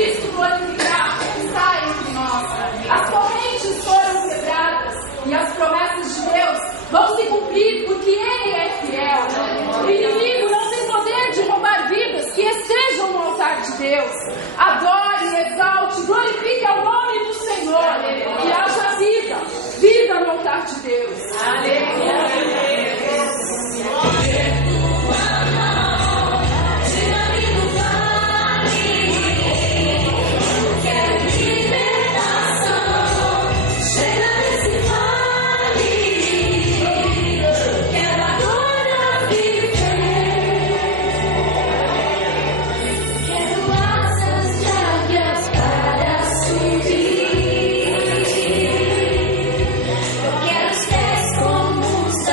Cristo glorificado está entre nós. As correntes foram quebradas e as promessas de Deus vão se cumprir porque Ele é fiel. O inimigo não tem poder de roubar vidas que estejam no altar de Deus. Adore, exalte, glorifique ao nome do Senhor e haja vida no altar de Deus. Aleluia. Quero os pés como os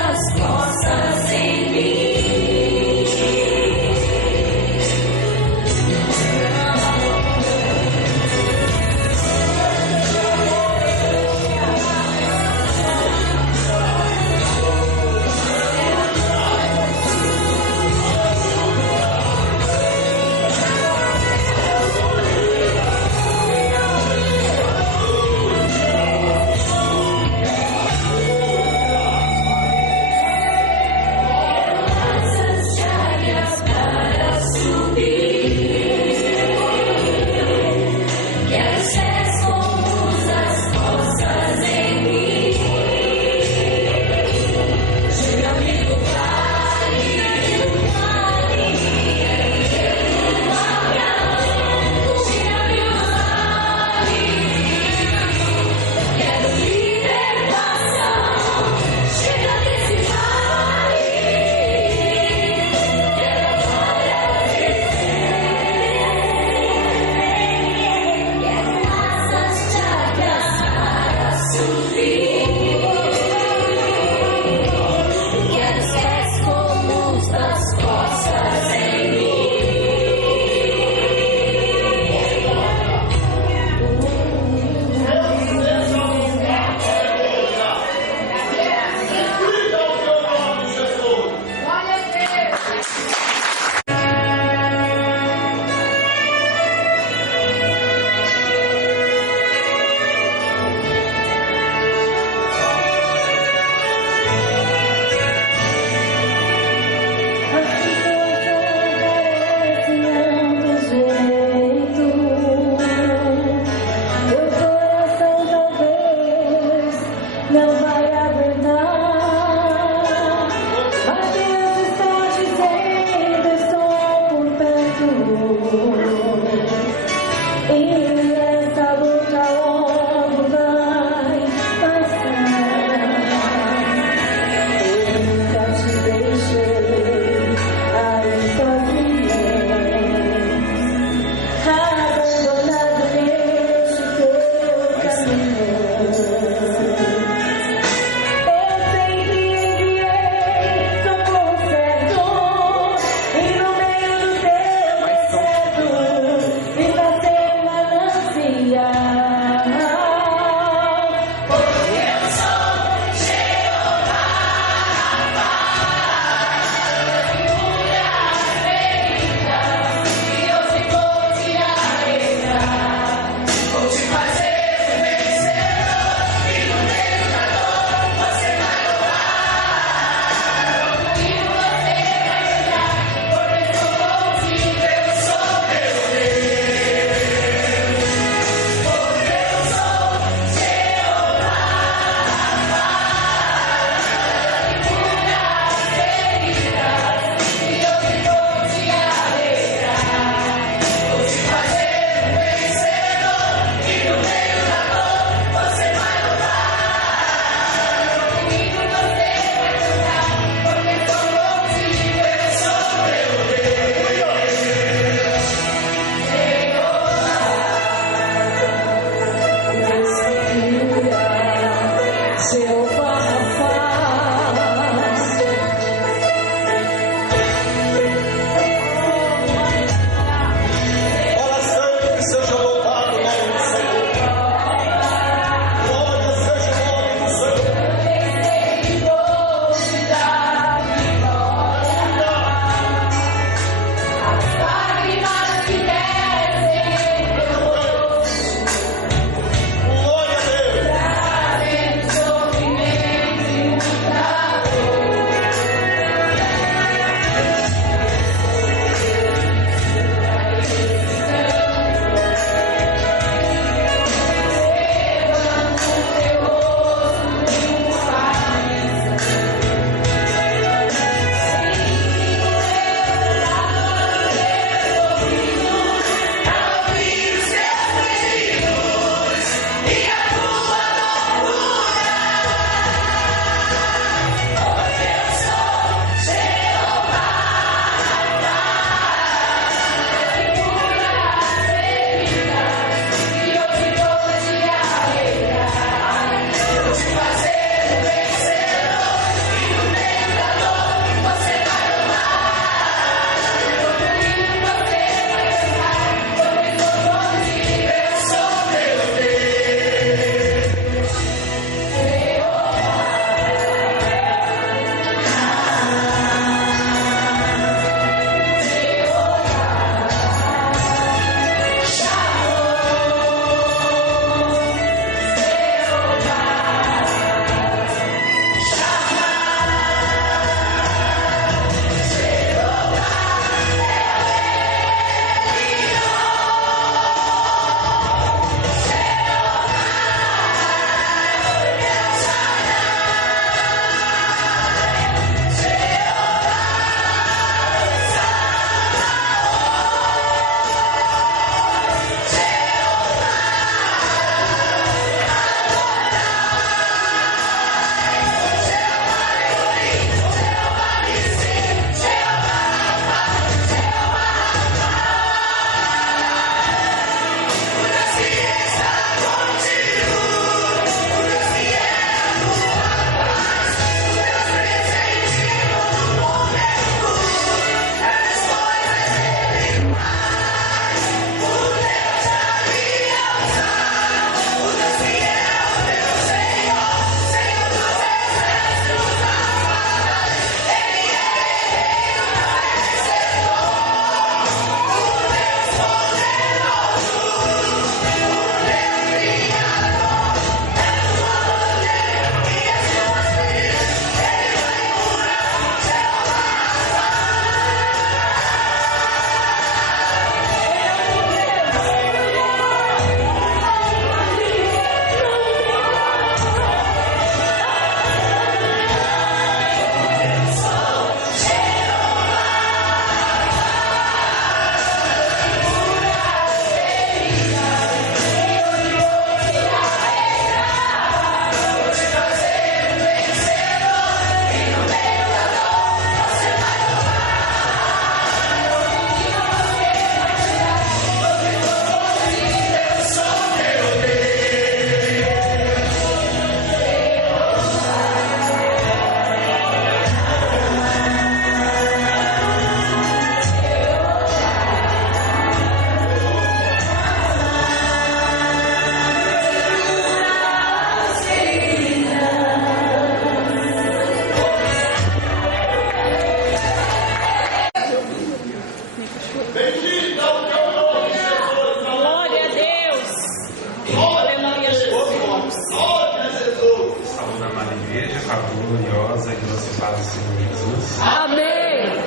gloriosa e doce paz do Senhor Jesus. Amém.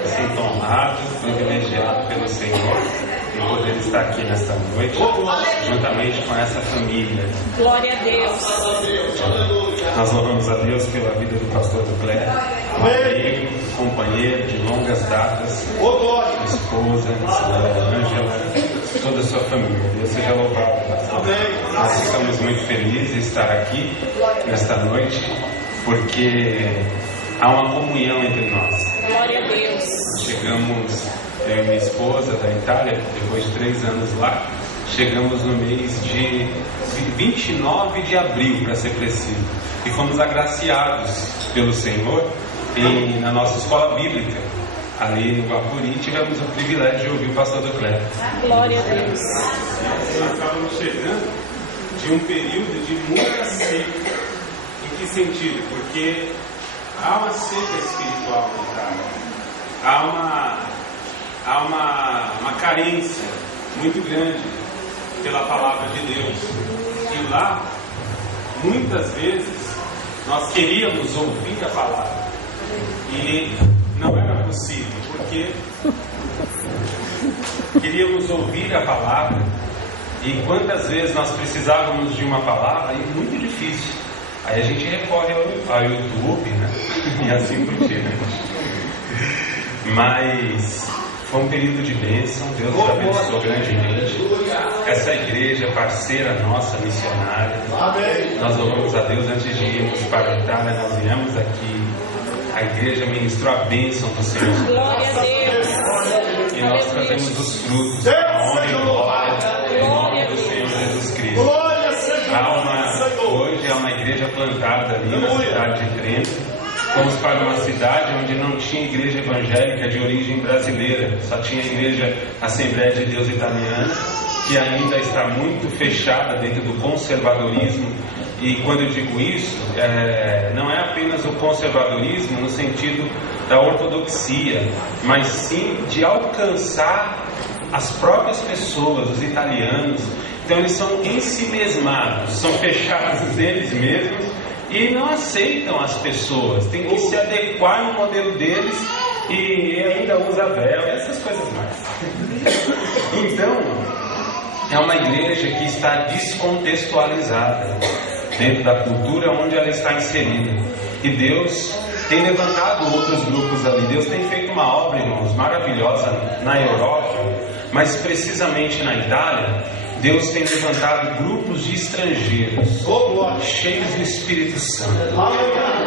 Sinto honrado, privilegiado pelo Senhor em poder estar aqui nesta noite, juntamente com essa família. Glória a Deus. Nós louvamos a Deus pela vida do pastor Ducler, um amigo, companheiro de longas datas, esposa, Ângela, toda a sua família. Deus seja louvado, pastor. Nós ficamos muito felizes de estar aqui nesta noite, porque há uma comunhão entre nós. Glória a Deus. Chegamos, eu e minha esposa da Itália, depois de 3 anos lá, chegamos no mês de 29 de abril, para ser preciso, e fomos agraciados pelo Senhor na nossa escola bíblica, ali no Guapuri. Tivemos o privilégio de ouvir o pastor Ducler. Glória a Deus. Nós estávamos chegando de um período de muita seca. Em que sentido? Porque há uma seca espiritual na Itália. Há uma carência muito grande pela palavra de Deus. E lá, muitas vezes, nós queríamos ouvir a palavra e não era possível, porque queríamos ouvir a palavra, e quantas vezes nós precisávamos de uma palavra, e muito difícil. Aí a gente recorre ao YouTube, né? E assim por diante. Mas foi um período de bênção. Deus nos abençoou grandemente. Essa igreja parceira nossa, missionária, nós louvamos a Deus. Antes de irmos para a Itália, nós viemos aqui. A igreja ministrou a bênção do Senhor. Glória a Deus. E nós trazemos os frutos, a honra e glória em nome do Senhor Jesus Cristo. Hoje há uma igreja plantada ali na cidade de Trento. Fomos para uma cidade onde não tinha igreja evangélica de origem brasileira, só tinha a igreja Assembleia de Deus italiana, que ainda está muito fechada dentro do conservadorismo. E quando eu digo isso, não é apenas o conservadorismo no sentido da ortodoxia, mas sim de alcançar as próprias pessoas, os italianos. Então eles são ensimesmados, são fechados eles mesmos e não aceitam as pessoas, tem que se adequar no modelo deles e ainda usa véu e essas coisas mais. Então, é uma igreja que está descontextualizada dentro da cultura onde ela está inserida. E Deus tem levantado outros grupos ali. Deus tem feito uma obra, irmãos, maravilhosa na Europa, mas precisamente na Itália. Deus tem levantado grupos de estrangeiros cheios do Espírito Santo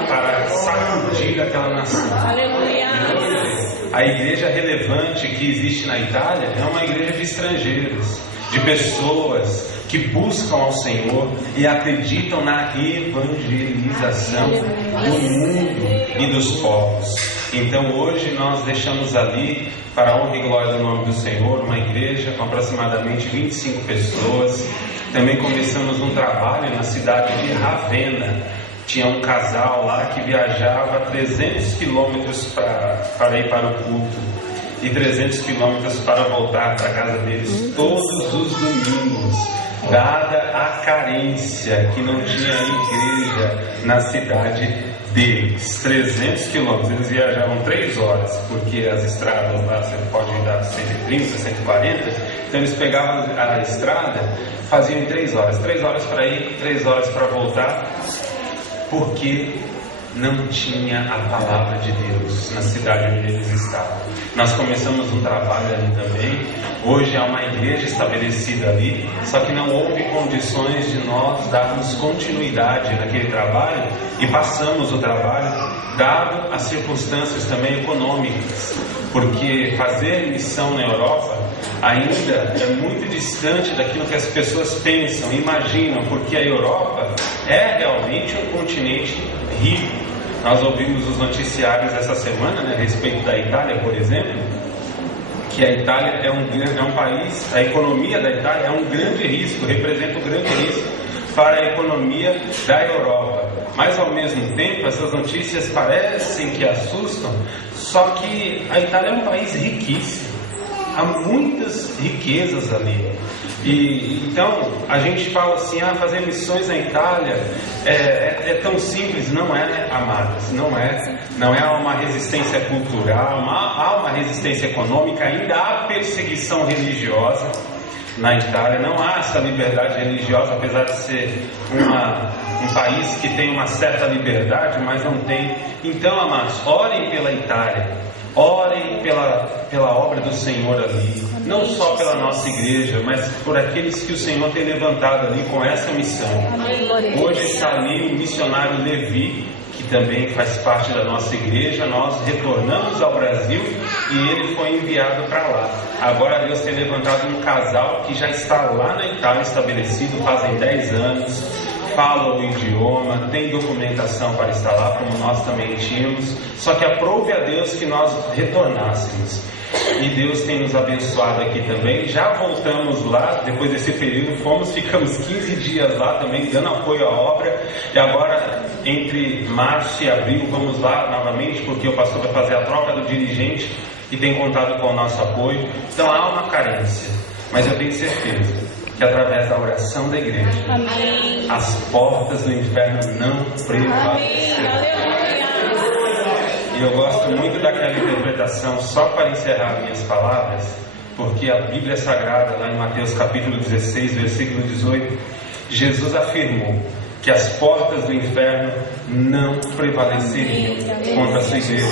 para sacudir aquela nação. Aleluia. A igreja relevante que existe na Itália é uma igreja de estrangeiros, de pessoas que buscam ao Senhor e acreditam na evangelização do mundo e dos povos. Então hoje nós deixamos ali, para a honra e glória do nome do Senhor, uma igreja com aproximadamente 25 pessoas. Também começamos um trabalho na cidade de Ravenna. Tinha um casal lá que viajava 300 quilômetros para ir para o culto e 300 quilômetros para voltar para a casa deles todos os domingos, dada a carência que não tinha igreja na cidade deles. 300 quilômetros, eles viajavam 3 horas, porque as estradas lá você pode dar 130, 140, então eles pegavam a estrada, faziam em 3 horas, 3 horas para ir, 3 horas para voltar, porque não tinha a palavra de Deus na cidade onde eles estavam. Nós começamos um trabalho ali também. Hoje há uma igreja estabelecida ali, só que não houve condições de nós darmos continuidade naquele trabalho e passamos o trabalho, dado as circunstâncias também econômicas, porque fazer missão na Europa ainda é muito distante daquilo que as pessoas pensam, imaginam, porque a Europa é realmente um continente rico. Nós ouvimos os noticiários essa semana, né, a respeito da Itália, por exemplo, que a Itália é um país, a economia da Itália é um grande risco, representa um grande risco para a economia da Europa. Mas ao mesmo tempo, essas notícias parecem que assustam, só que a Itália é um país riquíssimo, há muitas riquezas ali. E então a gente fala assim, fazer missões na Itália é tão simples. Não é, amados, não é uma resistência cultural, há uma resistência econômica, ainda há perseguição religiosa na Itália, não há essa liberdade religiosa, apesar de ser um país que tem uma certa liberdade, mas não tem. Então, amados, orem pela Itália, orem pela obra do Senhor ali, não só pela nossa igreja, mas por aqueles que o Senhor tem levantado ali com essa missão. Hoje está ali o missionário Levi, que também faz parte da nossa igreja. Nós retornamos ao Brasil e ele foi enviado para lá. Agora Deus tem levantado um casal que já está lá na Itália estabelecido, fazem 10 anos, fala o idioma, tem documentação para estar lá, como nós também tínhamos, só que aprove a Deus que nós retornássemos. E Deus tem nos abençoado aqui também. Já voltamos lá, depois desse período, ficamos 15 dias lá também, dando apoio à obra. E agora, entre março e abril, vamos lá novamente, porque o pastor vai fazer a troca do dirigente e tem contado com o nosso apoio. Então há uma carência, mas eu tenho certeza que através da oração da igreja, amém, as portas do inferno não prevalecerão. E eu gosto muito daquela interpretação, só para encerrar minhas palavras, porque a Bíblia Sagrada, lá em Mateus capítulo 16, versículo 18, Jesus afirmou que as portas do inferno não prevaleceriam contra a sua igreja.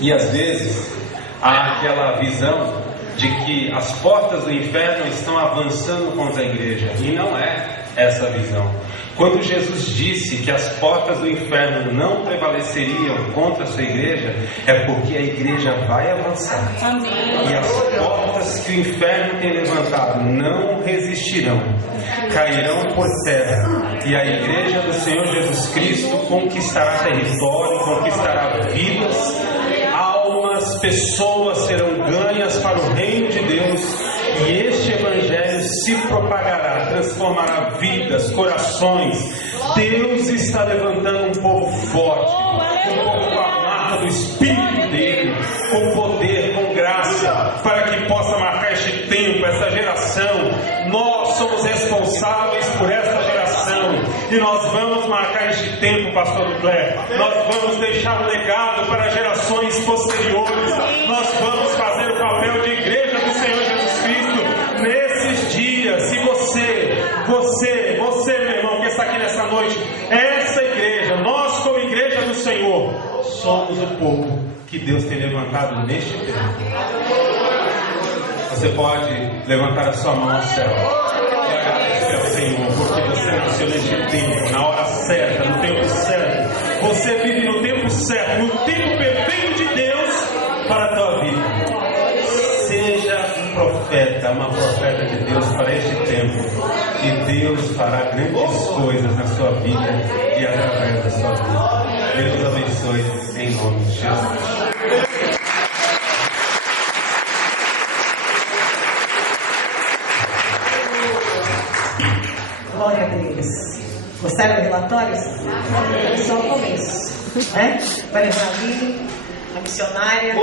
E às vezes há aquela visão de que as portas do inferno estão avançando contra a igreja, e não é essa visão. Quando Jesus disse que as portas do inferno não prevaleceriam contra a sua igreja, é porque a igreja vai avançar. Amém. E as portas que o inferno tem levantado não resistirão, cairão por terra, e a igreja do Senhor Jesus Cristo conquistará território, conquistará vidas, almas, pessoas serão ganhas para o reino de Deus. E este evangelho se propagará, transformará vidas, corações. Deus está levantando um povo forte, um povo com a marca do Espírito dele, com poder, com graça, para que possa marcar este tempo, essa geração. Nós somos responsáveis por esta geração, e nós vamos marcar este tempo, pastor Ducler. Nós vamos deixar um legado para gerações posteriores. Nós vamos fazer o papel de igreja do Senhor Jesus Cristo nesses dias. E você, meu irmão, que está aqui nessa noite, essa igreja, nós como igreja do Senhor, somos o povo que Deus tem levantado neste tempo. Você pode levantar a sua mão ao céu e agradecer ao Senhor, porque você nasceu neste tempo, na hora certa, no tempo certo. Você vive no tempo certo, no tempo perfeito de Deus para a tua vida. Seja um profeta, uma profeta de Deus para este tempo, e Deus fará grandes coisas na sua vida e através da sua vida. Deus abençoe em nome de Jesus. Glória a Deus. Gostaram do relatório? Só o começo, né? Vai levar ali a missionária.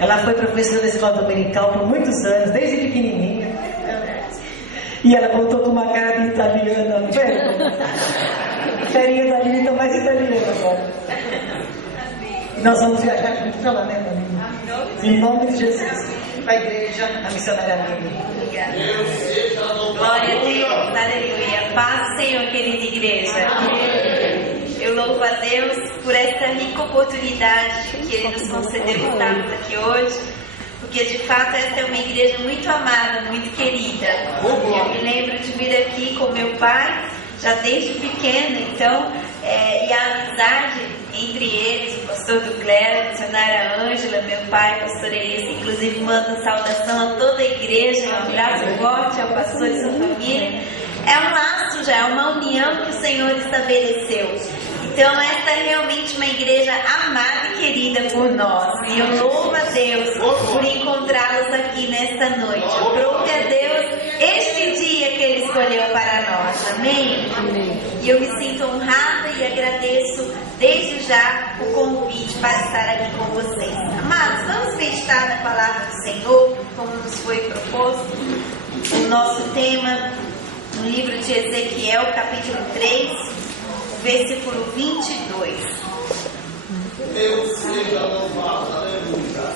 Ela foi professora da escola dominical por muitos anos, desde pequenininha. E ela voltou com uma cara de italiana. Carinha da Lili, então mais italiana agora. E nós vamos viajar junto pra lá, né, Lili? Em nome de Jesus. Para a igreja, a missionária Lili. Obrigada. Glória a Deus, aleluia. Paz, Senhor, querida igreja. Eu louvo a Deus por essa rica oportunidade que Ele nos concedeu estarmos aqui hoje, porque de fato esta é uma igreja muito amada, muito querida. Eu me lembro de vir aqui com meu pai, já desde pequena, então, e a amizade entre eles, o pastor Ducler, a missionária Ângela, meu pai, pastor Elias, inclusive mando saudação a toda a igreja, um abraço forte ao pastor e sua família. É um laço já, é uma união que o Senhor estabeleceu. Então esta é realmente uma igreja amada e querida por nós. E eu louvo a Deus por encontrá-los aqui nesta noite. Aprove a Deus este dia que Ele escolheu para nós. Amém? E eu me sinto honrada e agradeço desde já o convite para estar aqui com vocês. Amados, vamos meditar na palavra do Senhor, como nos foi proposto. o nosso tema no livro de Ezequiel, capítulo 3, versículo 22.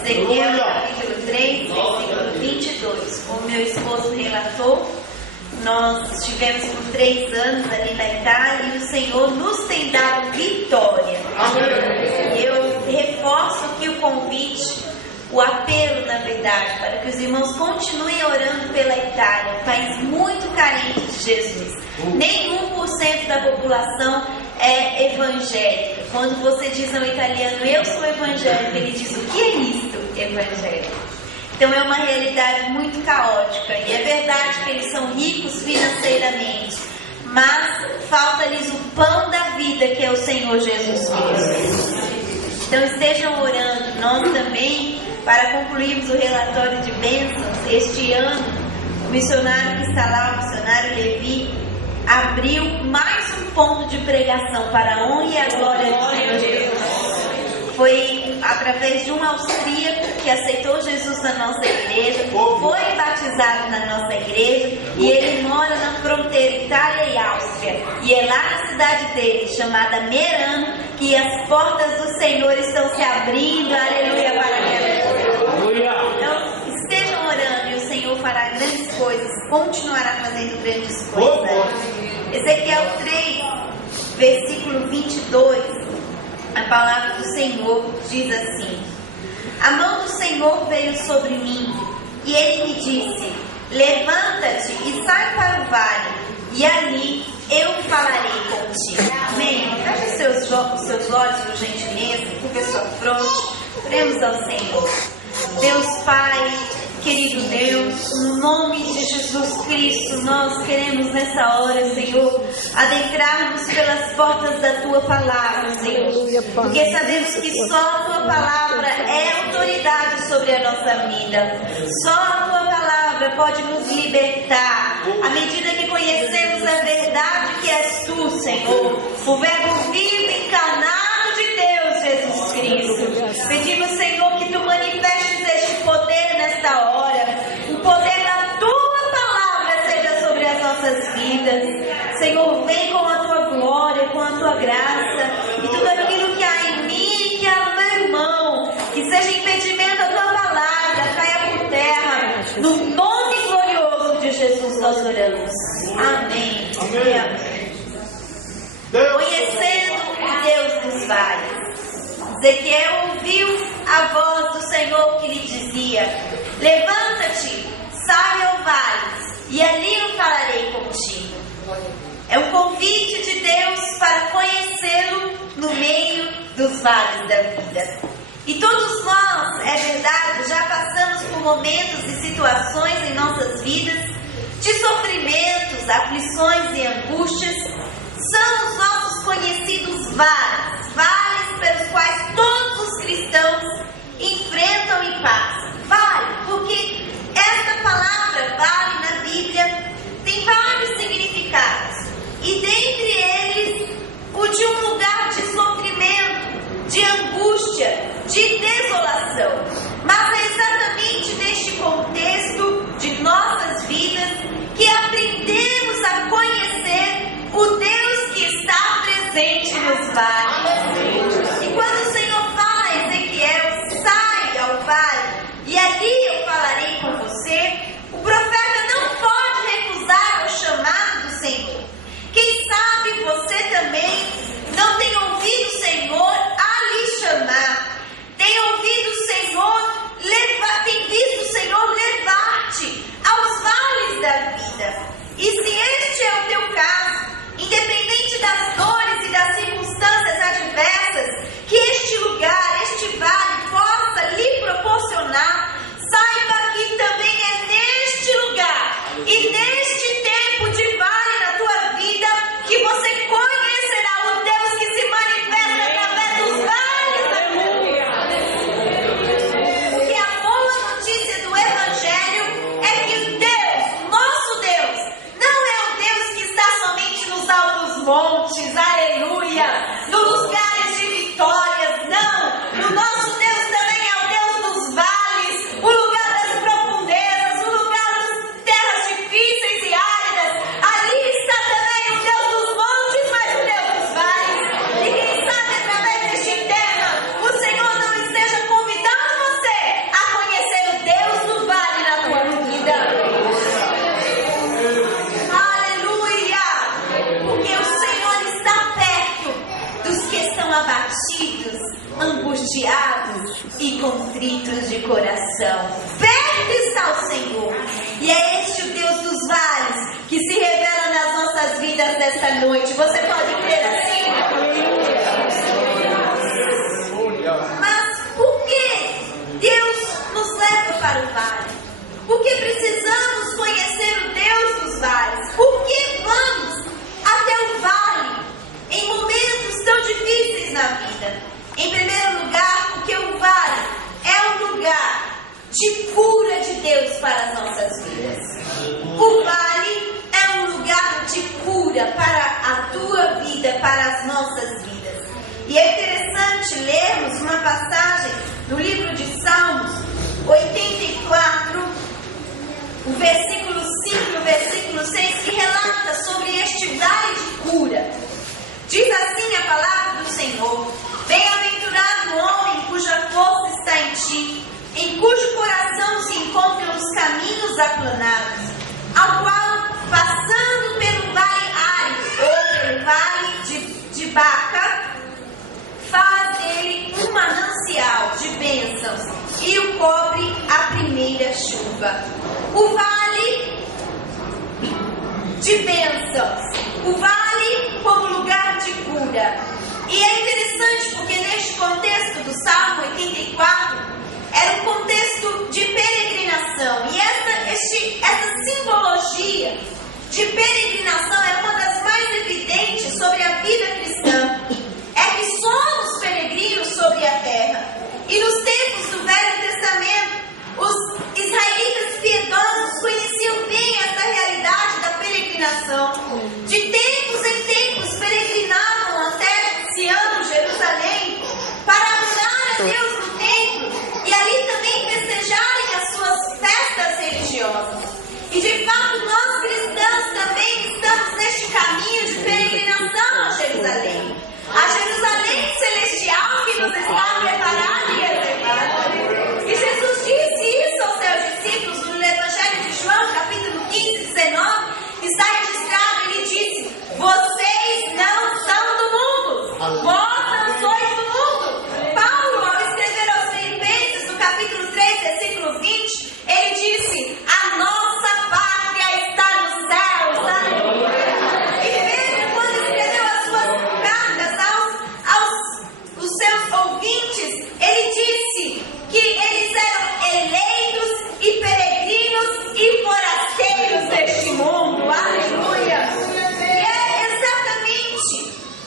Ezequiel, capítulo 3, versículo 22. Como meu esposo relatou, nós estivemos por 3 anos ali na Itália e o Senhor nos tem dado vitória. Eu reforço aqui o convite, o apelo, na verdade, para que os irmãos continuem orando pela Itália, um país muito carente de Jesus. Nem 1% da população é evangélica. Quando você diz ao italiano, eu sou evangélico, ele diz, o que é isto, evangélico? Então é uma realidade muito caótica. E é verdade que eles são ricos financeiramente, mas falta-lhes o pão da vida, que é o Senhor Jesus Cristo. Então estejam orando. Nós também, para concluirmos o relatório de bênçãos, este ano, o missionário que está lá, o missionário Levi, abriu mais um ponto de pregação para a honra e a glória do Senhor Jesus. Foi através de um austríaco que aceitou Jesus na nossa igreja, foi batizado na nossa igreja, e ele mora na fronteira Itália e Áustria. E é lá na cidade dele, chamada Merano, que as portas do Senhor estão se abrindo, aleluia, para aquela. Então, estejam orando e o Senhor fará grandes coisas, continuará fazendo grandes coisas. Ezequiel 3, versículo 22. A palavra do Senhor diz assim: a mão do Senhor veio sobre mim, e ele me disse, levanta-te e sai para o vale, e ali eu falarei contigo. Amém? Feche seus olhos, por gentileza, curva sua fronte, oremos ao Senhor. Deus Pai, querido Deus, no nome de Jesus Cristo, nós queremos nessa hora, Senhor, adentrarmos pelas portas da Tua Palavra, Senhor, porque sabemos que só a Tua Palavra é autoridade sobre a nossa vida. Só a Tua Palavra pode nos libertar, à medida que conhecemos a verdade que és Tu, Senhor, o Verbo vivo encarnado de Deus, Jesus Cristo. Pedimos, Senhor, que Tu manifestes este poder nesta hora, o poder da Tua Palavra seja sobre as nossas vidas. Senhor, vem com a Tua glória, com a Tua graça, e tudo aquilo que há em mim, que há no meu irmão, que seja impedimento à Tua Palavra, caia por terra, no nome glorioso de Jesus nós oramos. Amém. Amém. Conhecendo o Deus dos vales, Ezequiel ouviu a voz do Senhor que lhe dizia, levanta-te, sai ao vale, e ali eu falarei contigo. É um convite de Deus para conhecê-lo no meio dos vales da vida. E todos nós, é verdade, já passamos por momentos e situações em nossas vidas de sofrimentos, aflições e angústias. São os nossos conhecidos vales pelos quais todos os cristãos enfrentam e passam. Vale, porque esta palavra vale na Bíblia tem vários significados, e dentre eles o de um lugar de sofrimento, de angústia, de desolação. Mas é exatamente neste contexto de nossas vidas que aprendemos a conhecer o Deus que está presente nos vales. E quando o Senhor fala a Ezequiel, sai ao vale, e ali eu falarei com você, o profeta não pode recusar o chamado do Senhor. Quem sabe você também não tem ouvido o Senhor a lhe chamar, tem ouvido o Senhor tem visto o Senhor levar-te aos vales da vida. E se este é o teu caso, independente das dores e das circunstâncias adversas, nessa noite. Você pode crer assim? Mas por que Deus nos leva para o vale? Porque precisamos conhecer o Deus dos vales. Por que vamos até o vale em momentos tão difíceis na vida? Em primeiro lugar, porque o vale é um lugar de cura de Deus para as nossas vidas. O vale é um lugar de cura para a tua vida, para as nossas vidas. E é interessante lermos uma passagem no livro de Salmos 84, o versículo 5 e o versículo 6, que relata sobre este vale de cura. Diz assim a palavra do Senhor: bem-aventurado o homem cuja força está em ti, em cujo coração se encontram os caminhos aplanados, ao qual, passando pelo vale árido ou pelo vale de Baca, faz dele um manancial de bênçãos e o cobre a primeira chuva. O vale de bênçãos, o vale como lugar de cura. E é interessante porque neste contexto do Salmo 84 era um contexto de peregrinação. E essa simbologia de peregrinação é uma das mais evidentes sobre a vida cristã. É que somos peregrinos sobre a terra. E nos tempos do Velho Testamento, os israelitas piedosos conheciam bem essa realidade da peregrinação. De tempos em tempos peregrinavam até Sião, Jerusalém, para adorar a Deus no templo e ali também festejarem as suas festas religiosas. E de fato nós cristãos também estamos neste caminho de peregrinação a Jerusalém. A Jerusalém celestial que nos está preparada e reservada. E Jesus disse isso aos seus discípulos no Evangelho de João, capítulo 15, 19, está registrado, ele disse: vocês não são do mundo, vós não sois do mundo. Paulo, ao escrever aos Filipenses, no capítulo 3, versículo 20, ele disse: a nossa pátria está nos céus. Aleluia. E mesmo quando escreveu as suas cartas aos seus ouvintes, ele disse que eles eram eleitos e peregrinos e forasteiros deste mundo. Aleluia! E é exatamente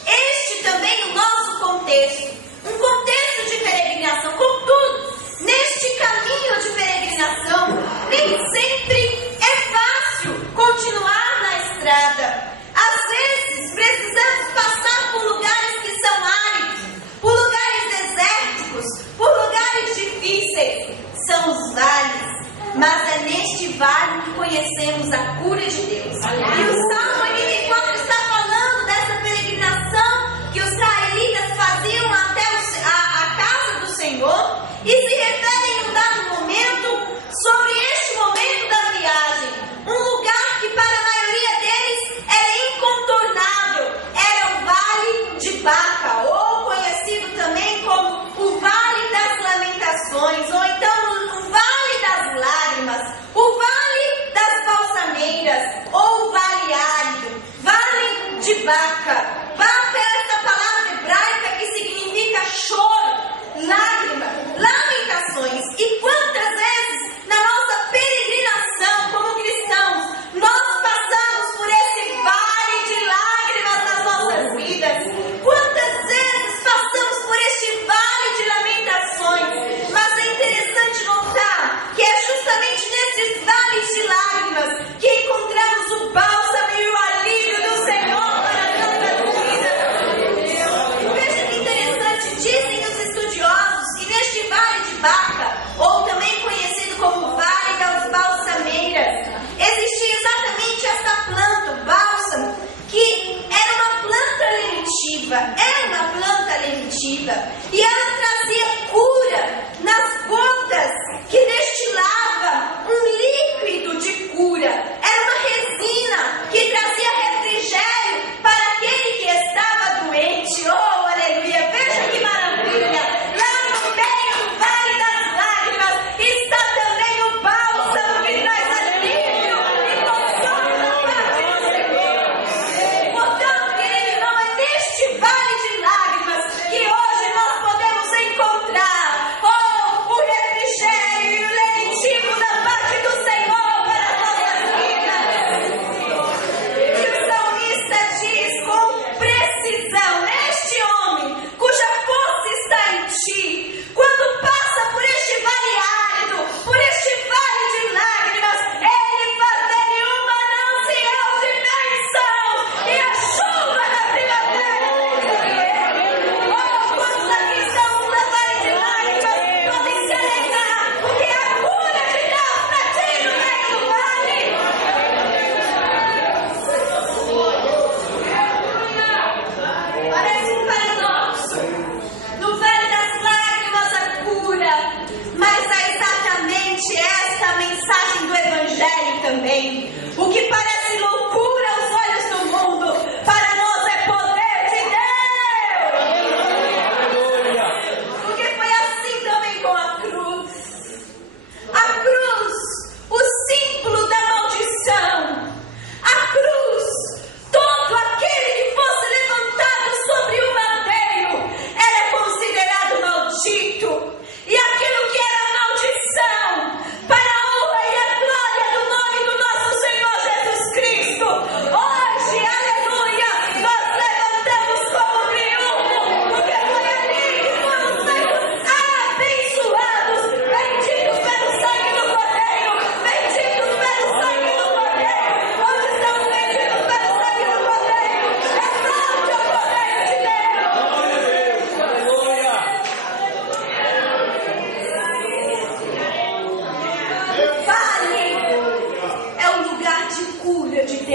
este também o nosso contexto. Um contexto de peregrinação. Contudo, neste caminho de peregrinação, nem sempre é fácil continuar na estrada. Às vezes, precisamos passar por lugares que são áridos, por lugares desérticos, por lugares difíceis. São os vales. Mas é neste vale que conhecemos a cura de Deus. E o Salmo 84 está falando dessa peregrinação que os israelitas faziam até a casa do Senhor e se refere em um dado momento sobre este momento da viagem. Um lugar que para a maioria deles era incontornável. Era o Vale de Baca, ou conhecido também como o Vale das Lamentações, ou então o Vale das Lágrimas, o Vale das Balsameiras, ou o Vale Árido, Vale de Baca. Baca é essa palavra hebraica que significa choro, lágrima, lamentações. E quantas vezes na nossa peregrinação como cristãos nós passamos por esse vale de lágrimas nas nossas vidas? Quantas vezes passamos por este vale de lamentações? Mas é interessante notar que é justamente nesses vales de lágrimas que encontramos o bálsamo e o alívio do Senhor para as nossas vidas.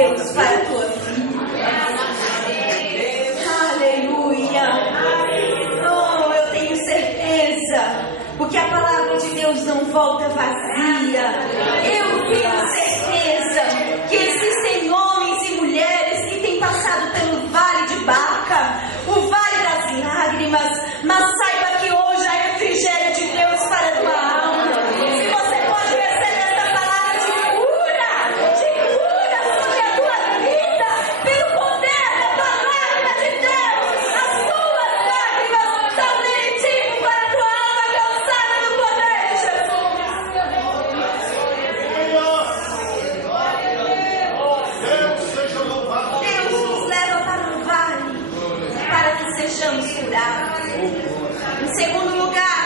Deus para a tua vida. Aleluia. Oh, eu tenho certeza, porque a palavra de Deus não volta vazia. Eu tenho certeza que existem homens e mulheres que têm passado pelo vale de Baca, o vale das lágrimas, mas saiba que hoje há refrigério de Deus para a tua alma. Se você pode receber essa palavra de cura sobre a tua vida, pelo poder da palavra de Deus, as tuas lágrimas são lenitivo para a tua alma cansada no poder de Jesus. Deus nos leva para o vale para que sejamos curados. Em segundo lugar,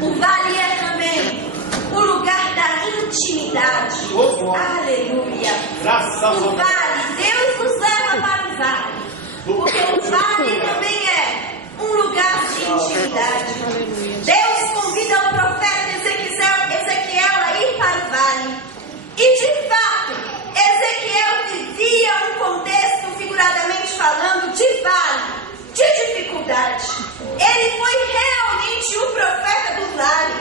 o vale é também o lugar da intimidade. Aleluia. O vale, Deus nos leva para o vale, porque o vale também é um lugar de intimidade. Deus convida o profeta Ezequiel a ir para o vale. E de fato, Ezequiel vivia um contexto, figuradamente falando, de vale, de dificuldade. Ele foi realmente o profeta do vale.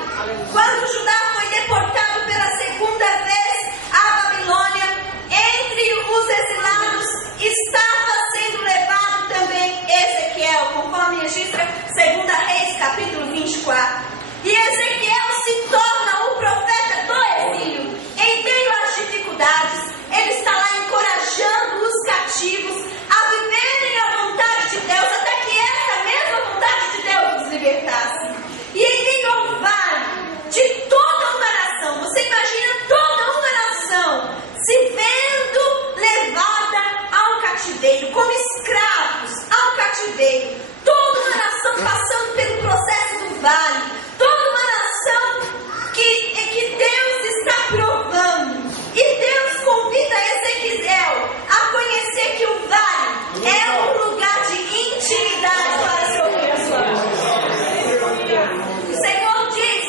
Quando Judá foi deportado pela segunda vez à Babilônia, entre os exilados estava sendo levado também Ezequiel, conforme registra 2 Reis, capítulo 24. E Ezequiel se torna o profeta do exílio. Em meio às dificuldades, ele está lá encorajando os cativos a viverem a vontade de Deus, até que essa mesma vontade de Deus os libertasse. E em meio ao vale de toda uma nação, você imagina toda uma nação se vendo levada ao cativeiro, como escravos ao cativeiro, toda uma nação passando pelo processo do vale, toda uma nação que Deus está provando. E Deus convida Ezequiel a conhecer que o vale é um lugar de intimidade para se ouvir a sua voz. O Senhor diz: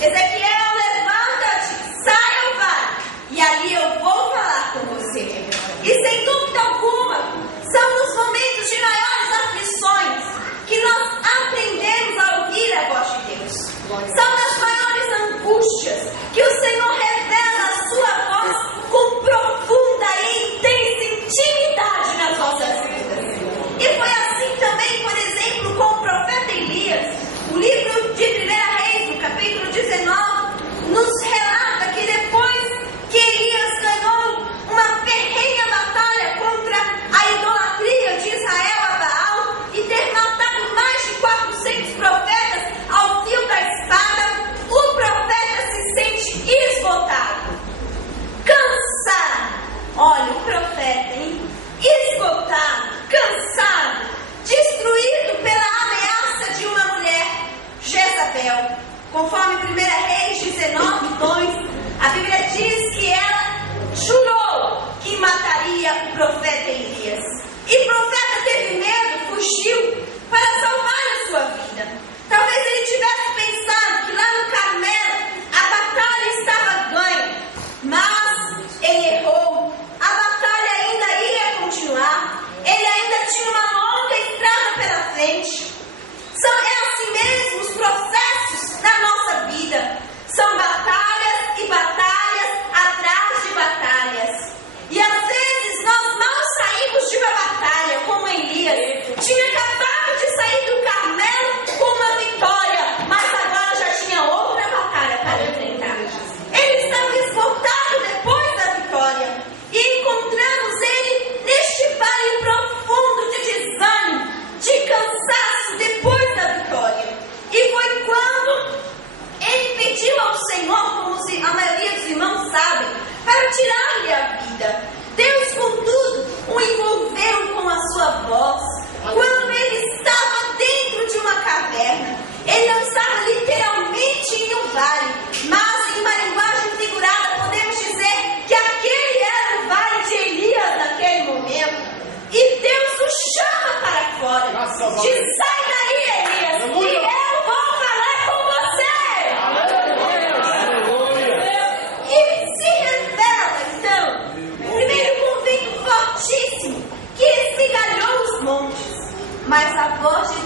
Ezequiel, levanta-te, sai ao vale, e ali eu vou falar com você. E sem dúvida alguma, são nos momentos de maiores aflições que nós aprendemos a ouvir a voz de Deus. São nas maiores angústias que o Senhor revela a sua voz com profunda e intensa intimidade nas nossas vidas. E foi assim também, por exemplo, com o profeta Elias. O livro de 1 Reis, no capítulo 19, nos relata que depois que Elias ganhou uma ferrenha batalha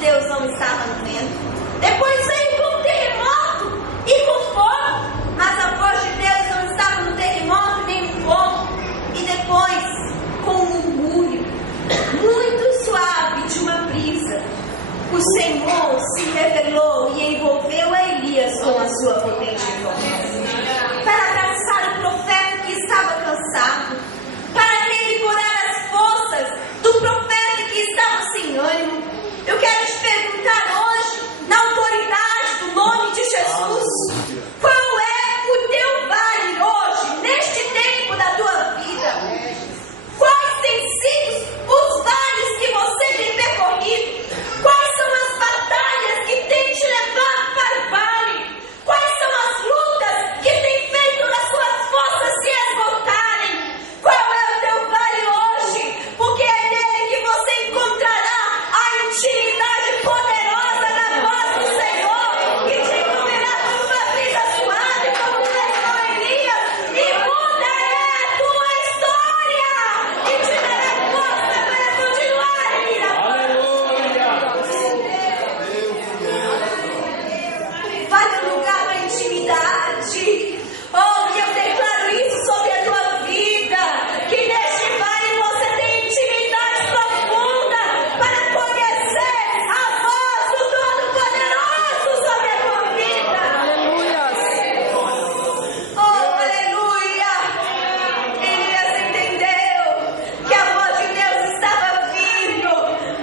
Deus não estava no vento. Depois veio com um terremoto e com fogo, mas a voz de Deus não estava no terremoto nem no fogo. E depois, com um murmúrio muito suave de uma brisa, o Senhor se revelou e envolveu a Elias com a sua potente voz, para abraçar o profeta que estava cansado, para revigorar as forças do profeta que estava sem ânimo. Eu quero te perguntar hoje, na autoridade do nome de Jesus, qual é o teu vale hoje, neste tempo da tua vida? Quais têm sido os vales que você tem percorrido? Quais são as batalhas que têm te levado para o vale? Quais são as lutas que têm feito as suas forças se esgotarem? Qual é o teu vale hoje? Porque é nele que você encontrará a intimidade poderosa da voz do Senhor, que te envolverá como uma brisa suave, como levou Elias, e muda a tua história, e te dará força para continuar a ir à Vale o lugar da intimidade. Oh, e eu declaro isso sobre a tua vida, que neste vale você tem intimidade profunda para conhecer a voz do Todo-Poderoso sobre a tua vida. Oh, aleluia! Elias entendeu que a voz de Deus estava vindo,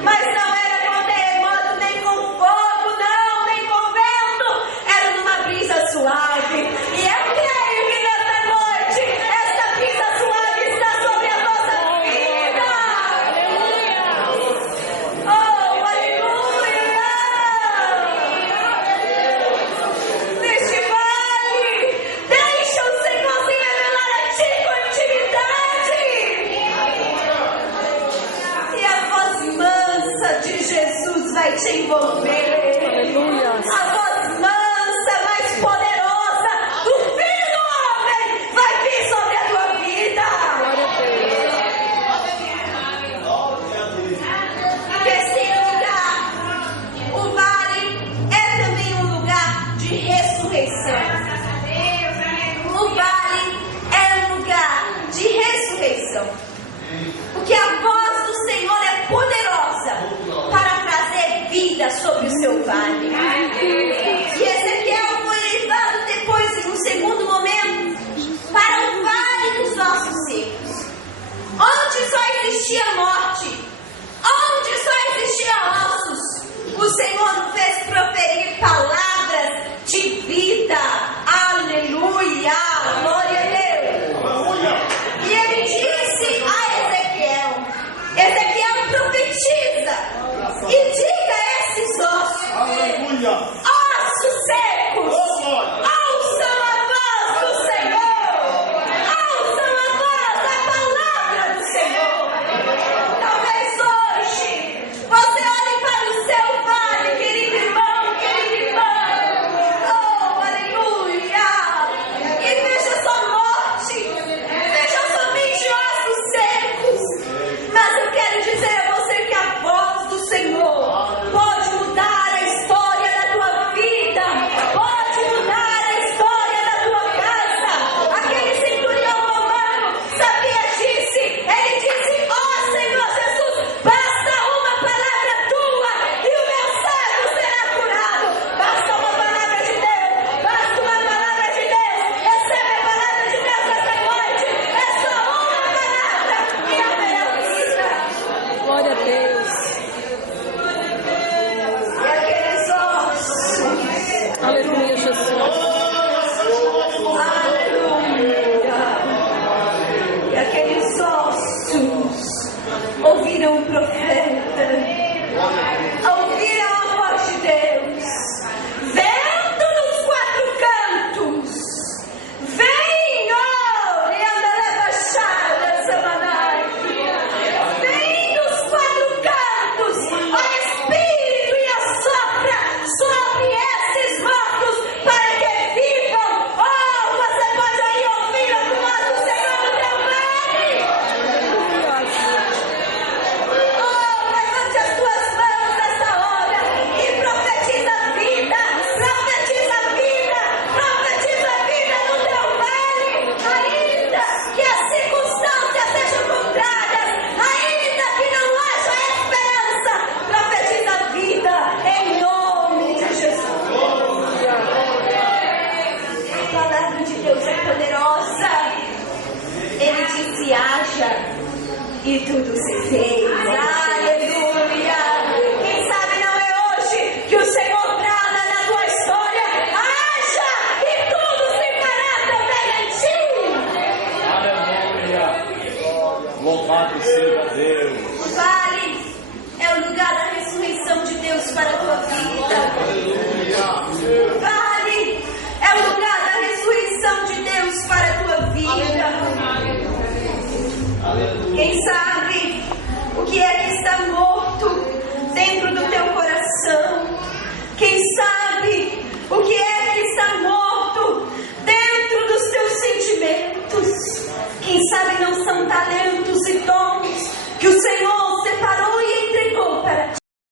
mas não era com terremoto, nem com fogo, não, nem com vento, era numa brisa suave. E eu creio que nesta noite, esta brisa suave está sobre a nossa vida. Oh, aleluia! Neste vale, deixa o Senhor se revelar a ti com intimidade. E a voz mansa de Jesus vai te envolver. A voz mansa, mais poderosa do Filho do Homem vai vir sobre a tua vida. Terceiro lugar, o vale é também um lugar de ressurreição. O vale é um lugar de ressurreição. Porque a voz do Senhor é poderosa para trazer vida sobre o seu e tudo se fez. Aleluia! Quem sabe não é hoje que o Senhor brada na tua história. Haja e tudo se fará também em ti. Aleluia! Louvado seja Deus! O vale é o lugar da ressurreição de Deus para a tua vida. Aleluia!